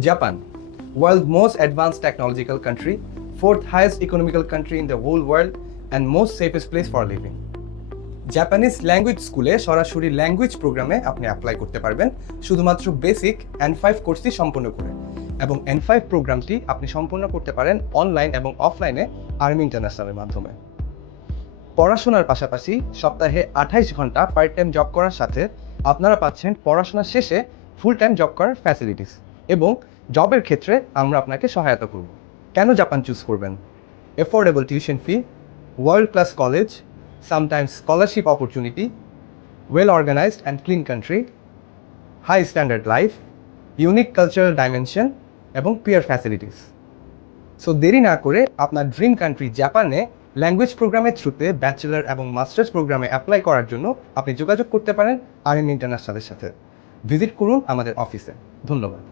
Japan, world's most advanced technological country, fourth highest economical country in the whole world, and most safest place for living. Japanese language স্কুলে সরাসরি language প্রোগ্রামে আপনি apply করতে পারবেন শুধুমাত্র basic N5 কোর্সটি সম্পূর্ণ করে, এবং N5 প্রোগ্রামটি আপনি সম্পূর্ণ করতে পারেন অনলাইন এবং অফলাইনে আর্মি ইন্টারন্যাশনালের মাধ্যমে। পড়াশোনার পাশাপাশি সপ্তাহে 28 ঘন্টা পার্ট টাইম জব করার সাথে আপনারা পাচ্ছেন পড়াশোনা শেষে ফুল টাইম জব করার ফ্যাসিলিটিস, এবং জবের ক্ষেত্রে আমরা আপনাকে সহায়তা করব। কেন জাপান চুজ করবেন? Affordable tuition fee, world class college, sometimes scholarship opportunity, well-organized and clean country, high standard life, unique cultural dimension এবং peer facilities. সো দেরি না করে আপনার ড্রিম কান্ট্রি জাপানে ল্যাঙ্গুয়েজ প্রোগ্রামের থ্রুতে ব্যাচেলর এবং মাস্টার্স প্রোগ্রামে অ্যাপ্লাই করার জন্য আপনি যোগাযোগ করতে পারেন আরএম ইন্টারন্যাশনালের সাথে। ভিজিট করুন আমাদের অফিসে। ধন্যবাদ।